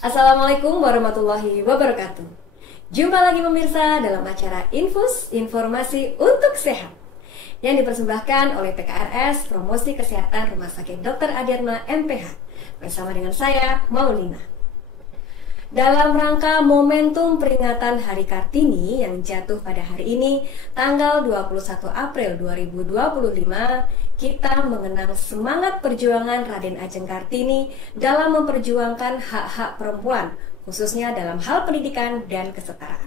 Assalamualaikum warahmatullahi wabarakatuh. Jumpa lagi pemirsa dalam acara Infus, Informasi untuk Sehat yang dipersembahkan oleh PKRS Promosi Kesehatan Rumah Sakit Dr. Adiatma MPH bersama dengan saya, Maulina. Dalam rangka momentum peringatan Hari Kartini yang jatuh pada hari ini, tanggal 21 April 2025, kita mengenang semangat perjuangan Raden Ajeng Kartini dalam memperjuangkan hak-hak perempuan, khususnya dalam hal pendidikan dan kesetaraan.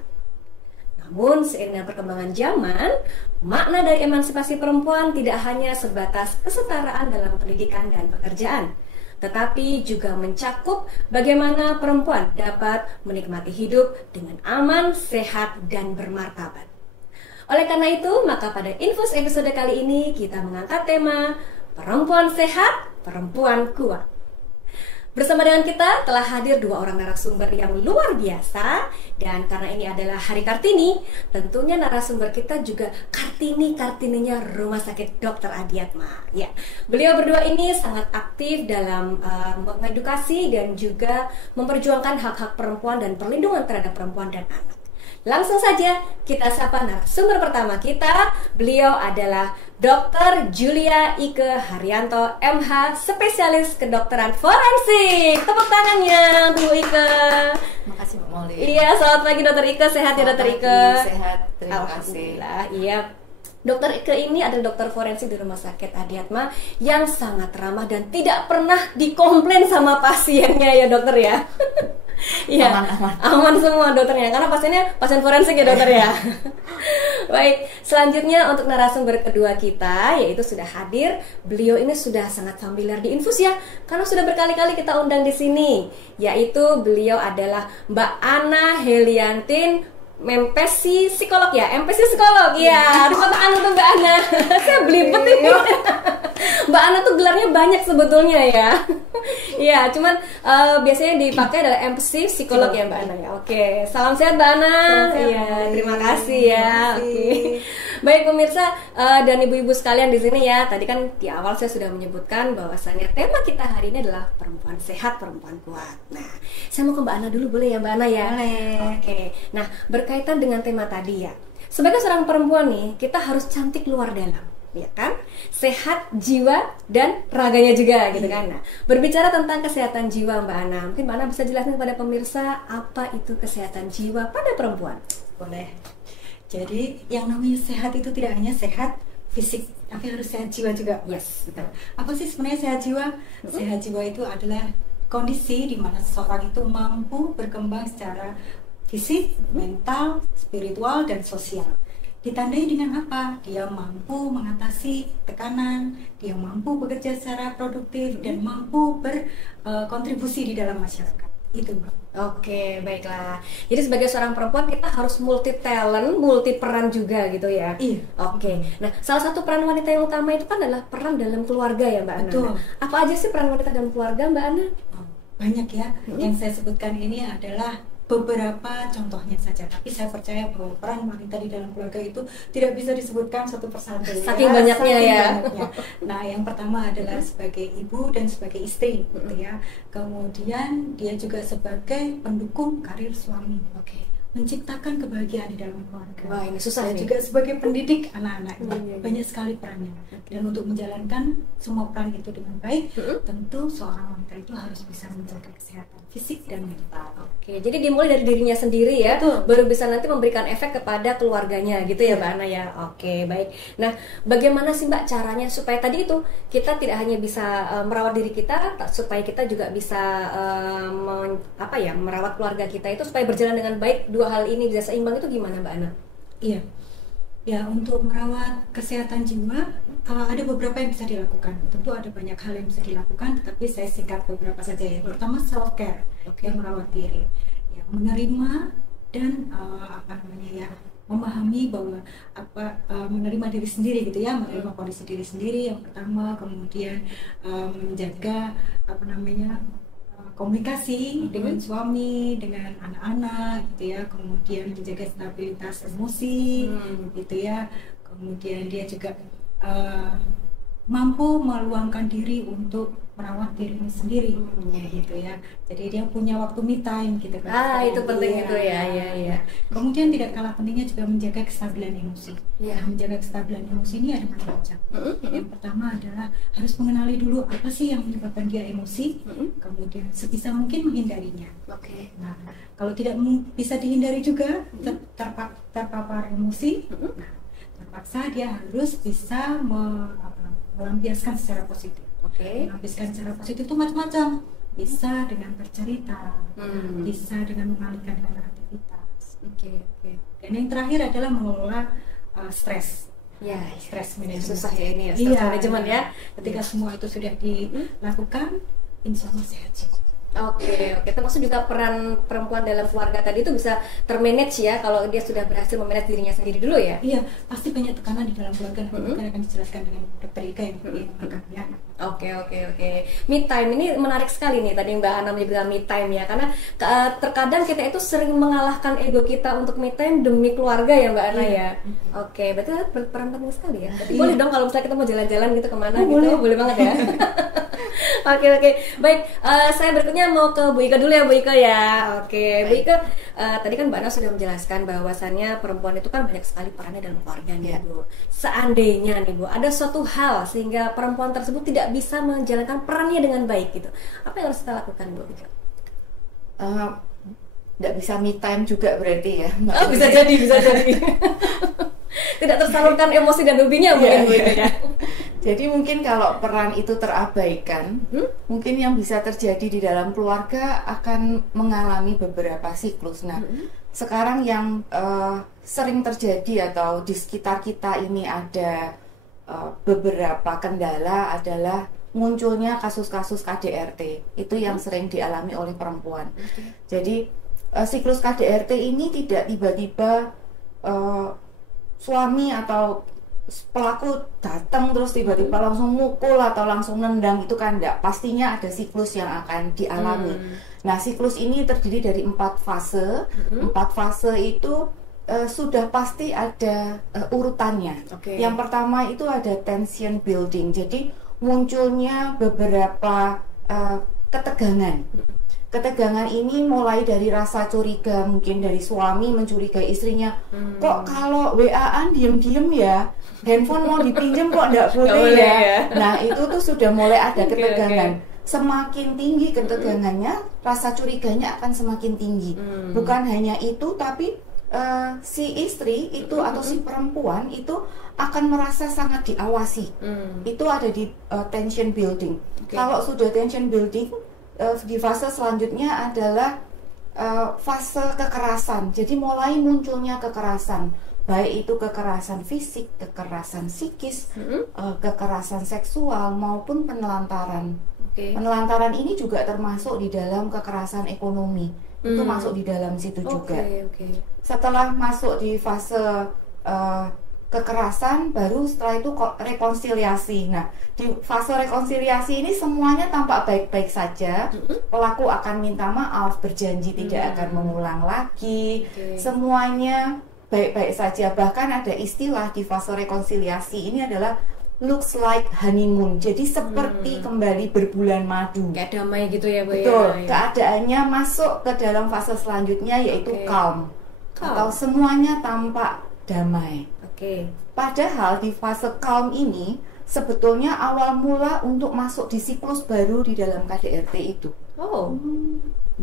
Namun, seiring dengan perkembangan zaman, makna dari emansipasi perempuan tidak hanya sebatas kesetaraan dalam pendidikan dan pekerjaan, tetapi juga mencakup bagaimana perempuan dapat menikmati hidup dengan aman, sehat, dan bermartabat. Oleh karena itu, maka pada Infus episode kali ini kita mengangkat tema Perempuan Sehat, Perempuan Kuat. Bersama dengan kita telah hadir dua orang narasumber yang luar biasa. Dan karena ini adalah Hari Kartini, tentunya narasumber kita juga Kartininya Rumah Sakit Dr. Adiatma. Ya, beliau berdua ini sangat aktif dalam mengedukasi dan juga memperjuangkan hak-hak perempuan dan perlindungan terhadap perempuan dan anak. Langsung saja kita sapa narasumber pertama kita. Beliau adalah Dr. Julia Ike Haryanto, MH, spesialis kedokteran forensik. Tepuk tangannya Bu Ike. Makasih Mbak Molly. Iya, selamat pagi Dr. Ike. Sehat ya Dr. Ike? Sehat, terima kasih. Alhamdulillah, iya. Dokter Ike ini adalah dokter forensik di Rumah Sakit Adiatma yang sangat ramah dan tidak pernah dikomplain sama pasiennya ya dokter ya. Iya, aman semua dokternya, karena pasiennya pasien forensik ya dokter ya. Baik, selanjutnya untuk narasumber kedua kita, yaitu sudah hadir. Beliau ini sudah sangat familiar di Infus ya, karena sudah berkali-kali kita undang di sini. Yaitu beliau adalah Mbak Ana Heliantin, MPC psikolog ya, MPC psikolog ya. Tepuk tangan untuk Mbak Ana. Saya belibet ini. Mbak Ana tuh gelarnya banyak sebetulnya ya. Iya, cuman biasanya dipakai adalah MPC psikolog ya Mbak Ana ya. Oke, salam sehat Mbak Ana. Iya, terima kasih ya. Oke. Baik pemirsa dan ibu-ibu sekalian di sini ya. Tadi kan di awal saya sudah menyebutkan bahwasannya tema kita hari ini adalah perempuan sehat, perempuan kuat. Nah, saya mau ke Mbak Ana dulu boleh ya Mbak Ana ya? Boleh. Oke. Nah, berkaitan dengan tema tadi ya. Sebagai seorang perempuan nih, kita harus cantik luar dalam, ya kan? Sehat jiwa dan raganya juga gitu kan. Nah, berbicara tentang kesehatan jiwa Mbak Ana, mungkin Mbak Ana bisa jelasin kepada pemirsa apa itu kesehatan jiwa pada perempuan? Boleh. Jadi yang namanya sehat itu tidak hanya sehat fisik, tapi harus sehat jiwa juga. Yes, betul. Apa sih sebenarnya sehat jiwa? Sehat jiwa itu adalah kondisi di mana seseorang itu mampu berkembang secara fisik, mental, spiritual, dan sosial. Ditandai dengan apa? Dia mampu mengatasi tekanan, dia mampu bekerja secara produktif, dan mampu berkontribusi di dalam masyarakat. Itu Mbak. Oke, baiklah. Jadi sebagai seorang perempuan kita harus multi talent, multi peran juga gitu ya. Iya. Oke. Nah, salah satu peran wanita yang utama itu kan adalah peran dalam keluarga ya Mbak Ana. Betul. Nah, apa aja sih peran wanita dalam keluarga Mbak Ana? Banyak ya. Yang saya sebutkan ini adalah beberapa contohnya saja, tapi saya percaya bahwa peran wanita di dalam keluarga itu tidak bisa disebutkan satu persatu. Saking banyaknya ya. Banyaknya. Nah, yang pertama adalah sebagai ibu dan sebagai istri, gitu ya. Kemudian dia juga sebagai pendukung karir suami. Oke. Menciptakan kebahagiaan di dalam keluarga. Wah, ini susah dan nih. juga sebagai pendidik anak-anaknya. Iya. Banyak sekali perannya. Dan untuk menjalankan semua peran itu dengan baik, tentu seorang wanita itu harus bisa menjaga kesehatan fisik dan mental. Oke, jadi dimulai dari dirinya sendiri ya, Betul. baru bisa nanti memberikan efek kepada keluarganya gitu ya Mbak Ana ya. Oke, baik. Nah, bagaimana sih Mbak caranya supaya tadi itu kita tidak hanya bisa merawat diri kita, supaya kita juga bisa merawat keluarga kita itu supaya berjalan dengan baik. Dua hal ini bisa seimbang itu gimana Mbak Ana? Iya. Ya, untuk merawat kesehatan jiwa ada beberapa yang bisa dilakukan. Tentu ada banyak hal yang bisa dilakukan, tetapi saya singkat beberapa saja ya. Pertama self care, yang merawat diri, ya, menerima dan memahami bahwa menerima diri sendiri gitu ya, menerima kondisi diri sendiri yang pertama, kemudian menjaga komunikasi dengan suami, dengan anak-anak gitu ya, kemudian menjaga stabilitas emosi gitu ya, kemudian dia juga mampu meluangkan diri untuk merawat dirinya sendiri, gitu ya. Jadi dia punya waktu me time gitu kan. Itu penting itu ya. Kemudian tidak kalah pentingnya juga menjaga kestabilan emosi. Ya. Menjaga kestabilan emosi ini ada macam-macam. Yang pertama adalah harus mengenali dulu apa sih yang menyebabkan dia emosi, kemudian sebisa mungkin menghindarinya. Nah, kalau tidak bisa dihindari juga terpapar emosi, nah, terpaksa dia harus bisa melampiaskan secara positif. Melampiaskan secara positif itu macam-macam. Bisa dengan bercerita, bisa dengan mengalihkan dengan aktivitas. Dan yang terakhir adalah mengelola stres. Stres manajemen. Susah ya ini ya, stres manajemen ya. Ketika semua itu sudah dilakukan, insya Allah sehat juga. Oke. Termasuk juga peran perempuan dalam keluarga tadi itu bisa termanage ya kalau dia sudah berhasil memanage dirinya sendiri dulu ya. Iya, pasti banyak tekanan di dalam keluarga. Nanti akan dijelaskan dengan Dr. Ika yang ya. Oke. Me time ini menarik sekali nih tadi Mbak Ana menyebutkan me time ya, karena terkadang kita itu sering mengalahkan ego kita untuk me time demi keluarga ya Mbak Ana ya. Oke, berarti berperan penting sekali ya. Berarti boleh dong kalau misalnya kita mau jalan-jalan gitu kemana gitu, boleh banget ya. Oke. Baik, saya berikutnya mau ke Bu Ika dulu ya Bu Ika ya. Oke, Bu Ika, tadi kan Mbak Ana sudah menjelaskan bahwasannya perempuan itu kan banyak sekali perannya dalam keluarga nih Bu. Seandainya nih Bu, ada suatu hal sehingga perempuan tersebut tidak bisa menjalankan perannya dengan baik gitu, apa yang harus kita lakukan Bu Ika? Nggak bisa me time juga berarti ya? Bisa jadi. Tidak tersalurkan emosi dan hobinya mungkin Bu Ika ya. Jadi mungkin kalau peran itu terabaikan, mungkin yang bisa terjadi di dalam keluarga akan mengalami beberapa siklus. Nah, sekarang yang sering terjadi atau di sekitar kita ini ada beberapa kendala adalah munculnya kasus-kasus KDRT. Itu yang sering dialami oleh perempuan. Jadi siklus KDRT ini tidak tiba-tiba suami atau pelaku datang terus tiba-tiba langsung mukul atau langsung nendang, itu kan enggak. Pastinya ada siklus yang akan dialami. Nah, siklus ini terdiri dari 4 fase. 4 fase itu sudah pasti ada urutannya. Yang pertama itu ada tension building. Jadi munculnya beberapa ketegangan. Ketegangan ini mulai dari rasa curiga, mungkin dari suami mencurigai istrinya, kok kalau WA-an diem-diem ya, handphone mau dipinjam kok nggak boleh ya. Nah, itu tuh sudah mulai ada ketegangan. Semakin tinggi ketegangannya, rasa curiganya akan semakin tinggi. Bukan hanya itu, tapi si istri itu atau si perempuan itu akan merasa sangat diawasi. Itu ada di tension building. Kalau sudah tension building, di fase selanjutnya adalah fase kekerasan. Jadi mulai munculnya kekerasan, baik itu kekerasan fisik, kekerasan psikis, kekerasan seksual maupun penelantaran. Penelantaran ini juga termasuk di dalam kekerasan ekonomi. Itu masuk di dalam situ juga. Setelah masuk di fase kekerasan, baru setelah itu rekonsiliasi. Nah, di fase rekonsiliasi ini semuanya tampak baik-baik saja. Pelaku akan minta maaf, berjanji tidak akan mengulang lagi. Semuanya baik-baik saja. Bahkan ada istilah di fase rekonsiliasi ini adalah looks like honeymoon. Jadi seperti kembali berbulan madu. Kayak damai gitu ya Bu. Betul. Keadaannya masuk ke dalam fase selanjutnya yaitu calm. Atau semuanya tampak damai. Padahal di fase calm ini sebetulnya awal mula untuk masuk di siklus baru di dalam KDRT itu.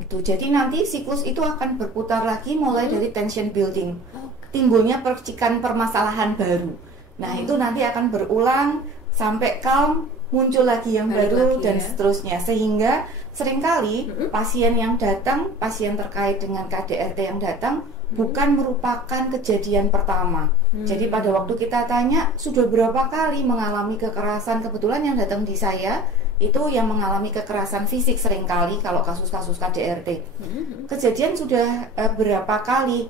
Gitu. Jadi nanti siklus itu akan berputar lagi mulai dari tension building. Timbulnya percikan permasalahan baru. Nah, itu nanti akan berulang sampai calm, muncul lagi yang baru dan seterusnya. Sehingga seringkali pasien yang datang, pasien terkait dengan KDRT yang datang bukan merupakan kejadian pertama. Jadi pada waktu kita tanya sudah berapa kali mengalami kekerasan, kebetulan yang datang di saya itu yang mengalami kekerasan fisik seringkali kalau kasus-kasus KDRT. Kejadian sudah berapa kali?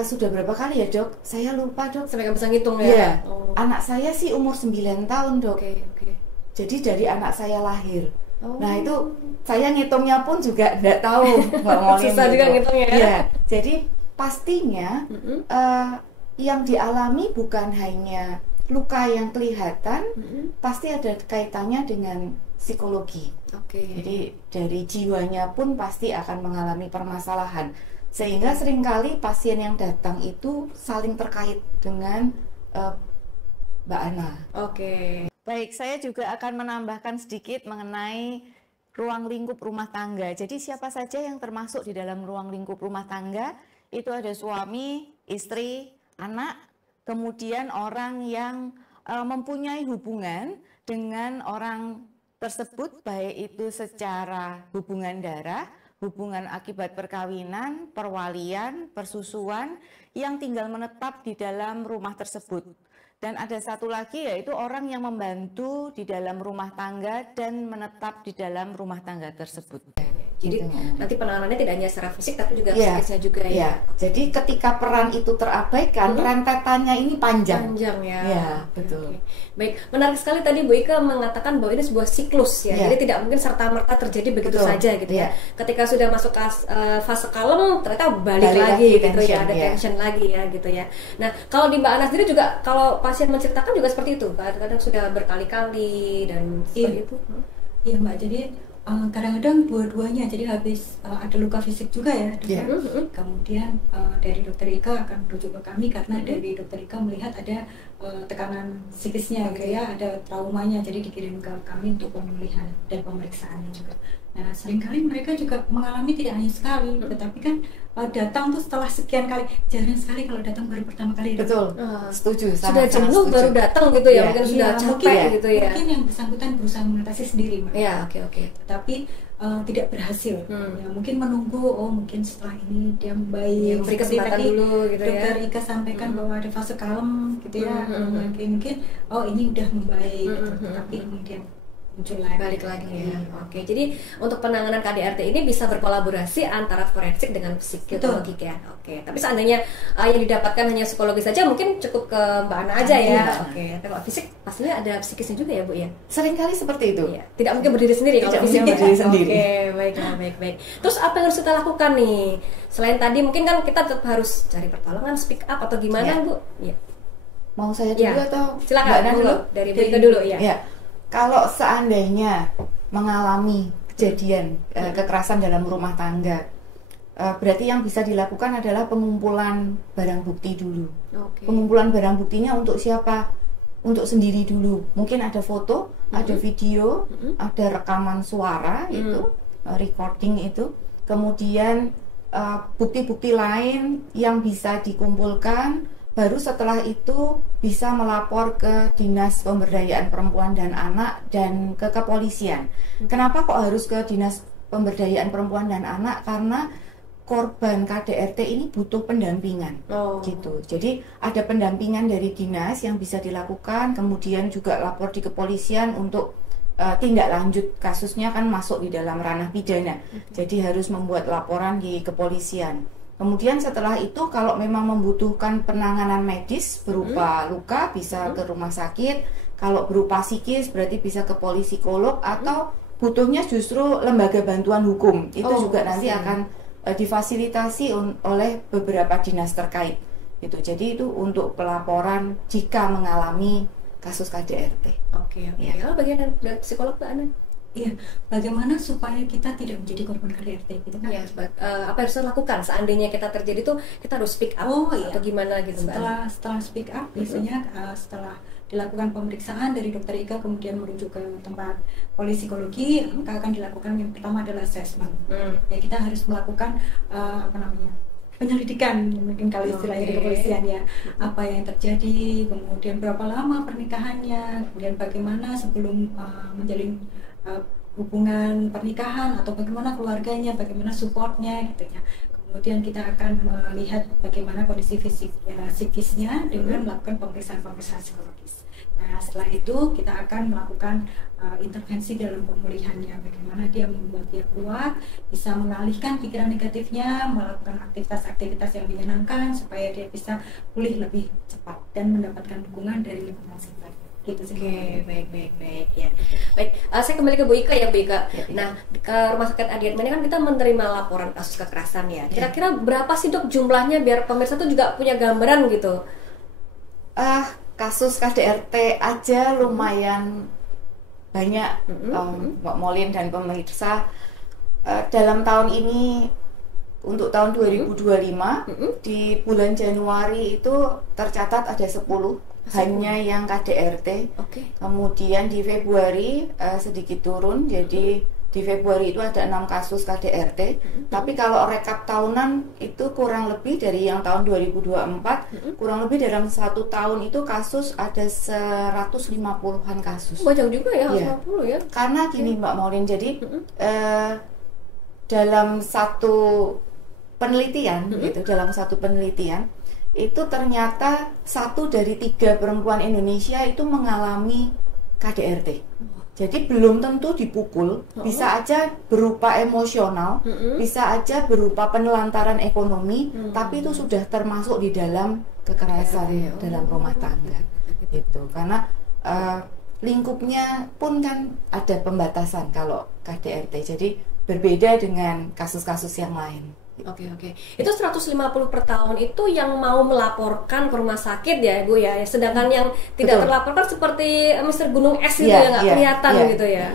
Sudah berapa kali ya Dok? Saya lupa Dok. Sampai nggak bisa ngitung ya? Anak saya sih umur 9 tahun Dok. Jadi dari anak saya lahir. Nah itu saya ngitungnya pun juga nggak tahu. Susah juga ngitungnya ya? Jadi pastinya yang dialami bukan hanya luka yang kelihatan, pasti ada kaitannya dengan psikologi. Oke. Jadi dari jiwanya pun pasti akan mengalami permasalahan. Sehingga seringkali pasien yang datang itu saling terkait dengan Mbak Ana. Oke. Baik, saya juga akan menambahkan sedikit mengenai ruang lingkup rumah tangga. Jadi siapa saja yang termasuk di dalam ruang lingkup rumah tangga? Itu ada suami, istri, anak, kemudian orang yang mempunyai hubungan dengan orang tersebut, baik itu secara hubungan darah, hubungan akibat perkawinan, perwalian, persusuan, yang tinggal menetap di dalam rumah tersebut. Dan ada satu lagi, yaitu orang yang membantu di dalam rumah tangga dan menetap di dalam rumah tangga tersebut. Jadi nanti penanganannya tidak hanya secara fisik tapi juga Ya, psikisnya juga ya. ya. Jadi ketika peran itu terabaikan, rentetannya ini panjang. Panjang ya. Ya, betul. Oke. Baik, menarik sekali tadi Bu Ika mengatakan bahwa ini sebuah siklus ya. Ya. Jadi tidak mungkin serta-merta terjadi begitu Betul. saja gitu ya. Ya. Ketika sudah masuk ke fase kalem, ternyata balik Balik lagi lagi gitu ya, tension, ada ya. tension lagi ya gitu ya. Nah, kalau di Mbak Ana sendiri juga kalau pasien menceritakan juga seperti itu. Kadang-kadang sudah berkali-kali dan seperti itu. Iya Mbak, jadi kadang-kadang dua-duanya, jadi habis ada luka fisik juga ya dokter. Kemudian dari dokter Ika akan rujuk ke kami karena dari dokter Ika melihat ada tekanan psikisnya gitu ya, ada traumanya, jadi dikirim ke kami untuk pemulihan dan pemeriksaannya juga. Nah, seringkali mereka juga mengalami tidak hanya sekali, tetapi kan datang tuh setelah sekian kali. Jarang sekali kalau datang baru pertama kali. Betul, setuju. Sudah sangat jenuh setuju. baru datang gitu ya, Ya. mungkin sudah Iya, capek mungkin, gitu ya. Mungkin yang bersangkutan berusaha mengatasi sendiri, Mbak. Ya, oke. Tapi tidak berhasil. Ya, mungkin menunggu, mungkin setelah ini dia membaik. Ya, beri Seperti kesempatan tadi dulu gitu ya. dokter Ika sampaikan bahwa ada fase kalem gitu ya. Mungkin ini udah membaik gitu. Tapi kemudian muncul lagi. Balik lagi ya. Oke, jadi untuk penanganan KDRT ini bisa berkolaborasi antara forensik dengan psikologi ya. Oke, tapi seandainya yang didapatkan hanya psikologi saja mungkin cukup ke Mbak Ana aja ya. Oke, tapi kalau fisik pastinya ada psikisnya juga ya Bu ya. Seringkali seperti itu. Iya. Tidak mungkin berdiri sendiri kalau Tidak fisik. mungkin berdiri sendiri. Oke, baik. Terus apa yang harus kita lakukan nih? Selain tadi mungkin kan kita tetap harus cari pertolongan, speak up atau gimana Ya. Bu? Iya. Mau saya dulu atau silakan Mbak Ana dulu. Dari Bu Ika dulu ya. Ya. Kalau seandainya mengalami kejadian kekerasan dalam rumah tangga, berarti yang bisa dilakukan adalah pengumpulan barang bukti dulu. Oke. Pengumpulan barang buktinya untuk siapa? Untuk sendiri dulu. Mungkin ada foto, ada video, ada rekaman suara itu, recording itu. Kemudian bukti-bukti lain yang bisa dikumpulkan. Baru setelah itu bisa melapor ke Dinas Pemberdayaan Perempuan dan Anak dan ke kepolisian. Kenapa kok harus ke Dinas Pemberdayaan Perempuan dan Anak? Karena korban KDRT ini butuh pendampingan, gitu. Jadi ada pendampingan dari dinas yang bisa dilakukan, kemudian juga lapor di kepolisian untuk tindak lanjut kasusnya kan masuk di dalam ranah pidana. Jadi harus membuat laporan di kepolisian. Kemudian setelah itu kalau memang membutuhkan penanganan medis berupa luka bisa ke rumah sakit, kalau berupa psikis berarti bisa ke polipsikolog atau butuhnya justru lembaga bantuan hukum. Itu juga nanti akan difasilitasi oleh beberapa dinas terkait. Gitu. Jadi itu untuk pelaporan jika mengalami kasus KDRT. Oke. Kalau bagian dari psikolog Mbak Ana? Iya, bagaimana supaya kita tidak menjadi korban KDRT gitu kan? Iya, apa yang harus dilakukan seandainya kita terjadi tuh kita harus speak up atau gimana gitu Mbak Ana? Setelah speak up biasanya setelah dilakukan pemeriksaan dari dokter Ika kemudian merujuk ke tempat psikologi, maka akan dilakukan yang pertama adalah assessment. Ya kita harus melakukan penyelidikan mungkin kalau istilahnya di kepolisian ya, apa yang terjadi, kemudian berapa lama pernikahannya, kemudian bagaimana sebelum menjalin hubungan pernikahan atau bagaimana keluarganya, bagaimana supportnya gitu ya. Kemudian kita akan melihat bagaimana kondisi fisik psikisnya dengan melakukan pemeriksaan psikologis. Nah setelah itu kita akan melakukan intervensi dalam pemulihannya, bagaimana dia membuat dia kuat, bisa mengalihkan pikiran negatifnya, melakukan aktivitas-aktivitas yang menyenangkan supaya dia bisa pulih lebih cepat dan mendapatkan dukungan dari lingkungan sekitar. Gitu. Oke, baik ya. Baik, saya kembali ke Bu Ika ya Bu Ika. Nah, ke Rumah Sakit Adiatma ini kan kita menerima laporan kasus kekerasan ya. Kira-kira berapa sih Dok jumlahnya biar pemirsa tuh juga punya gambaran gitu? Kasus KDRT aja lumayan banyak Mbak Molin dan pemirsa, dalam tahun ini untuk tahun 2025 di bulan Januari itu tercatat ada 10 hanya yang KDRT. Kemudian di Februari sedikit turun, jadi di Februari itu ada 6 kasus KDRT. Tapi kalau rekap tahunan itu kurang lebih dari yang tahun 2024, kurang lebih dalam 1 tahun itu kasus ada 150-an kasus. Banyak juga ya, 150 ya. Karena gini Mbak Maureen, jadi dalam satu penelitian dalam satu penelitian itu ternyata 1 dari 3 perempuan Indonesia itu mengalami KDRT. Jadi belum tentu dipukul, bisa aja berupa emosional, bisa aja berupa penelantaran ekonomi, tapi itu sudah termasuk di dalam kekerasan dalam rumah tangga. Gitu. Karena lingkupnya pun kan ada pembatasan kalau KDRT. Jadi berbeda dengan kasus-kasus yang lain. Oke. Itu 150 per tahun itu yang mau melaporkan ke rumah sakit ya Bu ya. Sedangkan yang tidak terlaporkan seperti Mr. Gunung Es gitu ya, nggak kelihatan gitu ya.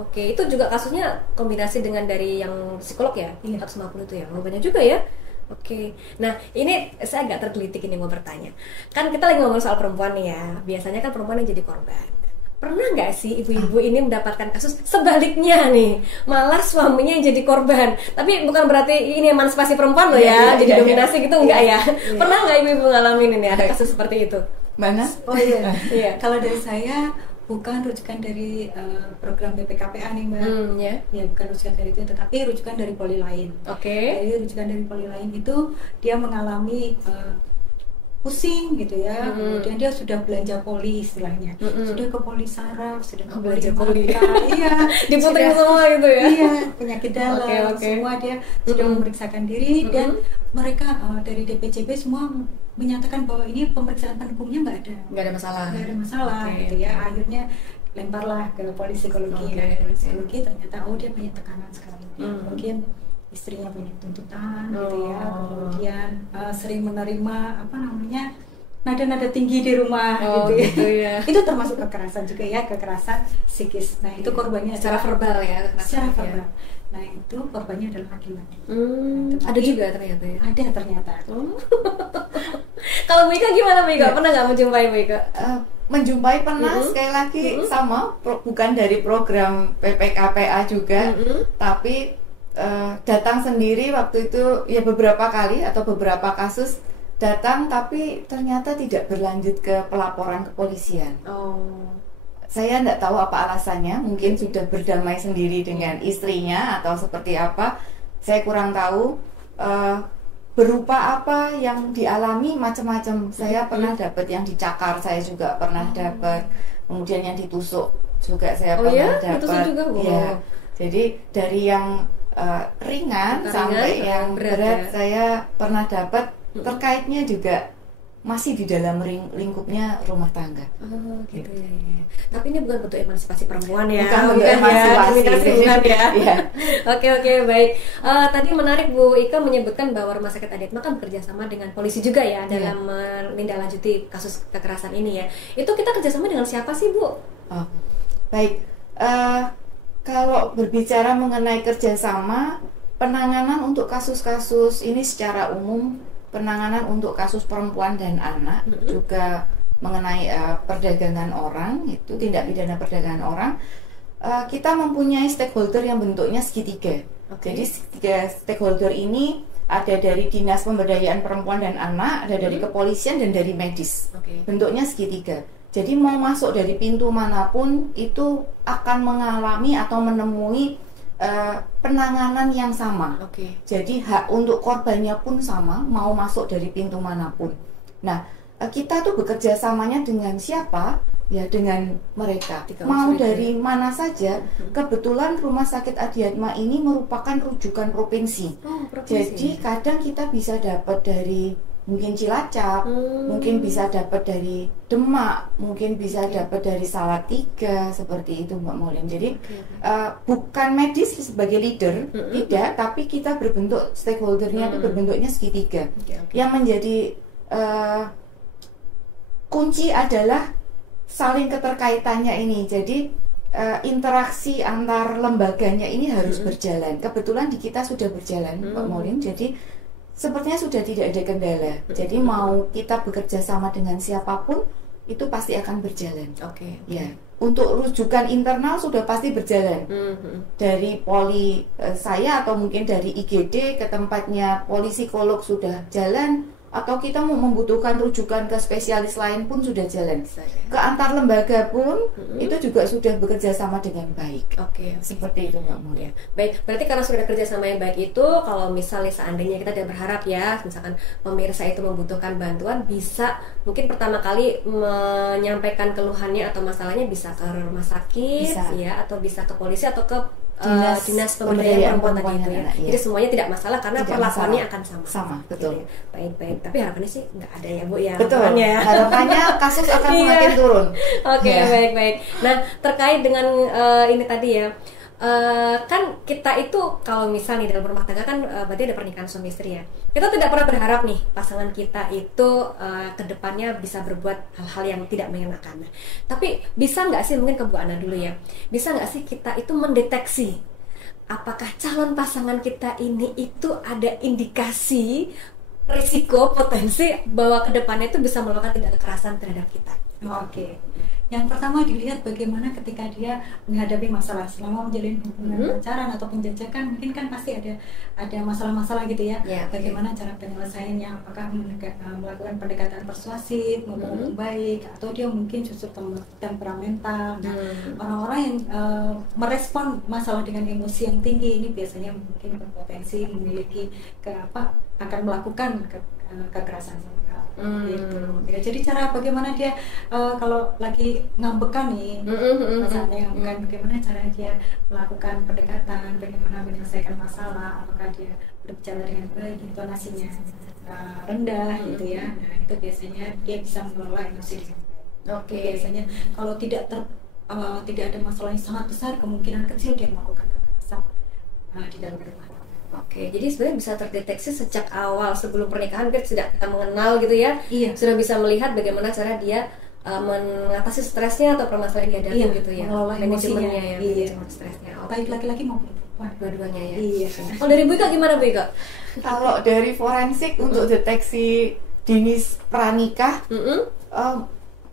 Oke, itu juga kasusnya kombinasi dengan dari yang psikolog ya, 150 itu ya. Banyak juga ya. Oke, nah ini saya agak tergelitik ini mau bertanya. Kan kita lagi ngomong soal perempuan nih ya. Biasanya kan perempuan yang jadi korban. Pernah nggak sih ibu-ibu ini mendapatkan kasus sebaliknya nih, malah suaminya yang jadi korban? Tapi bukan berarti ini emansipasi perempuan loh ya, jadi dominasi gitu enggak ya? Pernah nggak ibu-ibu ngalamin ini ada kasus seperti itu? Mana? Oh iya. Kalau dari saya bukan rujukan dari program BPKPA nih Mbak. Ya bukan rujukan dari itu, tetapi rujukan dari poli lain. Jadi rujukan dari poli lain itu dia mengalami pusing gitu ya, kemudian dia sudah belanja poli istilahnya, sudah ke poli saraf, sudah ke belanja poli, diputerin semua gitu ya, penyakit dalam, semua dia sudah memeriksakan diri dan mereka dari DPCP semua menyatakan bahwa ini pemeriksaan pendukungnya nggak ada masalah, gitu ya. Akhirnya lemparlah ke poli psikologi, psikologi ternyata dia punya tekanan sekali, mungkin istrinya punya tuntutan gitu ya, kemudian sering menerima nada-nada tinggi di rumah gitu ya. Itu termasuk kekerasan juga ya, kekerasan psikis. Nah itu korbannya secara verbal ya, secara verbal. Nah itu korbannya adalah laki-laki. Ada juga ternyata ya. Ada ternyata. Kalau Bu Ika gimana Bu Ika? Pernah nggak menjumpai Bu Ika? Menjumpai pernah, sekali lagi sama, bukan dari program PPKPA juga, tapi datang sendiri waktu itu ya beberapa kali atau beberapa kasus datang, tapi ternyata tidak berlanjut ke pelaporan kepolisian. Saya tidak tahu apa alasannya, mungkin sudah berdamai sendiri dengan istrinya atau seperti apa, saya kurang tahu. Berupa apa yang dialami macam-macam. Saya pernah dapat yang dicakar, saya juga pernah dapat, kemudian yang ditusuk juga saya pernah dapat. Ditusuk juga, ya. Jadi dari yang ringan sampai yang berat saya pernah dapat, terkaitnya juga masih di dalam lingkupnya rumah tangga. Gitu ya. Tapi ini bukan bentuk emansipasi perempuan ya. Bukan bentuk emansipasi. Bukan ya. Oke, baik. Tadi menarik Bu Ika menyebutkan bahwa Rumah Sakit Adi Atma kan bekerja sama dengan polisi juga ya dalam menindaklanjuti kasus kekerasan ini ya. Itu kita kerjasama dengan siapa sih Bu? Baik. Kalau berbicara mengenai kerjasama, penanganan untuk kasus-kasus ini secara umum, penanganan untuk kasus perempuan dan anak, juga mengenai perdagangan orang, itu tindak pidana perdagangan orang, kita mempunyai stakeholder yang bentuknya segitiga. Jadi tiga stakeholder ini ada dari Dinas Pemberdayaan Perempuan dan Anak, ada dari kepolisian dan dari medis. Bentuknya segitiga. Jadi mau masuk dari pintu manapun itu akan mengalami atau menemui penanganan yang sama. Jadi hak untuk korbannya pun sama, mau masuk dari pintu manapun. Nah, kita tuh bekerja samanya dengan siapa? Ya dengan mereka. Mau dari mana saja. Kebetulan Rumah Sakit Adi Atma ini merupakan rujukan provinsi. Jadi kadang kita bisa dapat dari mungkin Cilacap, mungkin bisa dapat dari Demak, mungkin bisa dapat dari Salatiga, seperti itu Mbak Molin. Jadi bukan medis sebagai leader, tidak, tapi kita berbentuk stakeholdernya itu berbentuknya segitiga. Yang menjadi kunci adalah saling keterkaitannya ini. Jadi interaksi antar lembaganya ini harus berjalan. Kebetulan di kita sudah berjalan, Mbak Molin. Jadi sepertinya sudah tidak ada kendala. Jadi mau kita bekerja sama dengan siapapun itu pasti akan berjalan. Oke. Ya. Untuk rujukan internal sudah pasti berjalan. Dari poli saya atau mungkin dari IGD ke tempatnya psikolog sudah jalan, atau kita mau membutuhkan rujukan ke spesialis lain pun sudah jalan. Ke antar lembaga pun itu juga sudah bekerja sama dengan baik. Oke. Seperti itu Mbak Mulia. Baik, berarti karena sudah kerja sama yang baik itu, kalau misalnya seandainya kita tidak berharap ya, misalkan pemirsa itu membutuhkan bantuan, bisa mungkin pertama kali menyampaikan keluhannya atau masalahnya bisa ke rumah sakit, Bisa. ya, atau bisa ke polisi atau ke Dinas pemberdayaan perempuan perempuan tadi itu ya. anak, iya. Jadi semuanya tidak masalah karena Tidak perlakuannya masalah. akan sama. Sama, betul. Gitu ya. Baik. Tapi harapannya sih nggak ada ya Bu ya. Betul. Harapannya. Harapannya kasus akan semakin Iya. turun. Oke, Ya. baik. Nah, terkait dengan ini tadi ya, kan kita itu kalau misalnya dalam rumah tangga kan berarti ada pernikahan suami istri ya. Kita tidak pernah berharap nih pasangan kita itu kedepannya bisa berbuat hal-hal yang tidak mengenakan. Tapi bisa nggak sih, mungkin ke Bu Ana dulu ya, bisa nggak sih kita itu mendeteksi apakah calon pasangan kita ini itu ada indikasi risiko potensi bahwa kedepannya itu bisa melakukan tindak kekerasan terhadap kita? Oke. Yang pertama dilihat bagaimana ketika dia menghadapi masalah selama menjalin hubungan pacaran atau penjajakan, mungkin kan pasti ada masalah-masalah gitu ya. Ya, Bagaimana cara penyelesaiannya? Apakah melakukan pendekatan persuasif, ngomong baik, atau dia mungkin justru temperamental. Nah, orang-orang yang merespon masalah dengan emosi yang tinggi ini biasanya mungkin berpotensi memiliki akan melakukan kekerasan seksual. Gitu. Ya, jadi cara bagaimana dia kalau lagi ngambekan nih, misalnya ngambekan, bagaimana cara dia melakukan pendekatan, bagaimana menyelesaikan masalah, apakah dia berbicara dengan baik, intonasinya rendah gitu ya. Nah, itu biasanya dia bisa mengelola emosi dengan baik. Oke. Biasanya kalau tidak ada masalah yang sangat besar, kemungkinan kecil dia melakukan kekerasan di dalam rumah. Oke, jadi sebenarnya bisa terdeteksi sejak awal sebelum pernikahan kita sudah kita mengenal gitu ya. Iya. Sudah bisa melihat bagaimana cara dia mengatasi stresnya atau permasalahan yang dihadapi gitu ya. mengelola emosinya. Manajemennya ya, Iya. manajemen stresnya. Baik laki-laki maupun perempuan. Dua-duanya ya. Iya. Oh, dari Bu Ika gimana Bu Ika? Kalau dari forensik untuk deteksi dini pranikah,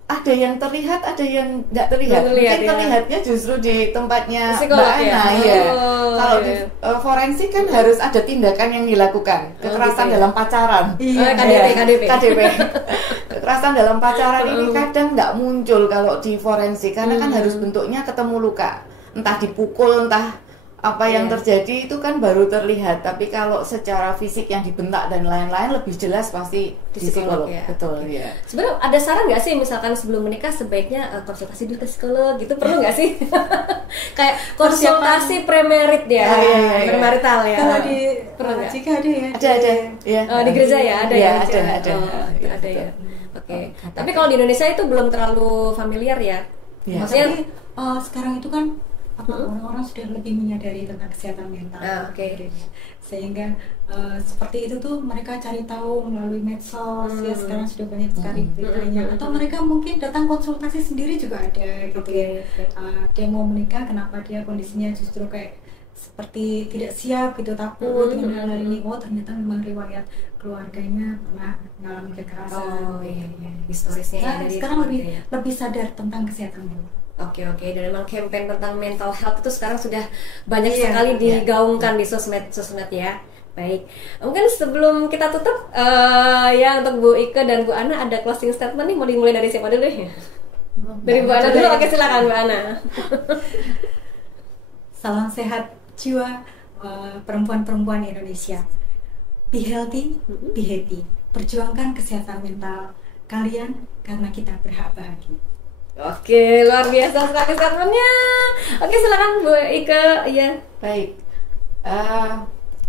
ada yang terlihat, ada yang nggak terlihat. Nggak terlihat, Mungkin ya. terlihatnya justru di tempatnya Psikolog Mbak ya? Ana. Ya. Oh, Kalau iya. di forensik kan harus ada tindakan yang dilakukan. Kekerasan gitu ya. dalam pacaran. Iya, KDP. KDP. Kekerasan dalam pacaran ini kadang nggak muncul kalau di forensik karena kan harus bentuknya ketemu luka, entah dipukul, entah apa yang terjadi itu kan baru terlihat. Tapi kalau secara fisik yang dibentak dan lain-lain lebih jelas pasti di psikolog. ya. Betul ya. Sebenarnya ada saran nggak sih misalkan sebelum menikah sebaiknya konsultasi dulu ke psikolog gitu, perlu nggak sih? Kayak konsultasi premerit ya, premarital ya. Kalau di perlu nggak? jika ada ya. Ada. Ya. Di gereja ya ada Ya, ya. ada. Oh, itu Ya, ada betul. ya. Oke. Tapi kalau di Indonesia itu belum terlalu familiar ya. Ya. Maksudnya Tapi sekarang itu kan orang-orang sudah lebih menyadari tentang kesehatan mental. Oke. Sehingga seperti itu tuh mereka cari tahu melalui medsos ya, sekarang sudah banyak sekali beritanya. Atau mereka mungkin datang konsultasi sendiri juga ada gitu ya. Dia mau menikah, kenapa dia kondisinya justru kayak seperti tidak siap gitu, takut dengan hal ini. Oh, ternyata memang riwayat keluarganya pernah mengalami kekerasan. Oh iya. Historisnya ya dari Sekarang keluarga ya. lebih sadar tentang kesehatan mental. Oke, dan memang campaign tentang mental health itu sekarang sudah banyak sekali digaungkan di sosmed ya. Baik, mungkin sebelum kita tutup ya untuk Bu Ika dan Bu Ana ada closing statement nih, mau dimulai dari siapa dulu ya? Dari Bu Ana dulu, oke silakan Bu Ana. Salam sehat jiwa perempuan-perempuan Indonesia. Be healthy, be happy. Perjuangkan kesehatan mental kalian karena kita berhak bahagia. Oke, luar biasa sekali statementnya. Oke, silakan Bu Ika. Iya. Baik.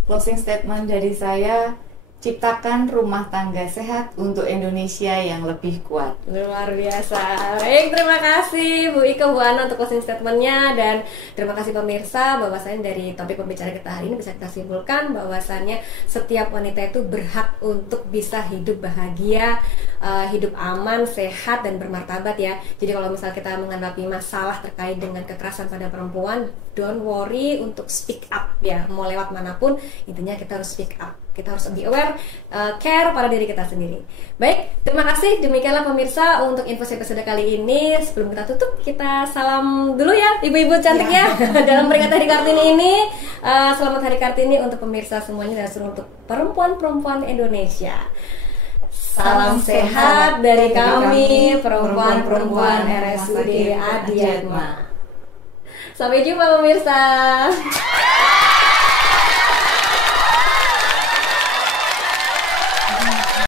Closing statement dari saya, ciptakan rumah tangga sehat untuk Indonesia yang lebih kuat. Luar biasa. Baik, terima kasih Bu Ika, Bu Ana untuk closing statementnya, dan terima kasih pemirsa bahwasannya dari topik pembicaraan kita hari ini bisa kita simpulkan bahwasannya setiap wanita itu berhak untuk bisa hidup bahagia, hidup aman, sehat dan bermartabat ya. Jadi kalau misal kita menghadapi masalah terkait dengan kekerasan pada perempuan, don't worry untuk speak up ya. Mau lewat manapun, intinya kita harus speak up. Kita harus be aware, care pada diri kita sendiri. Baik, terima kasih. Demikianlah pemirsa untuk info episode kali ini. Sebelum kita tutup, kita salam dulu ya ibu-ibu cantik ya dalam peringatan Hari Kartini ini. Selamat Hari Kartini untuk pemirsa semuanya dan seluruh untuk perempuan-perempuan Indonesia. Salam sehat dari kami, perempuan-perempuan RSUD Adiatma. Sampai jumpa pemirsa.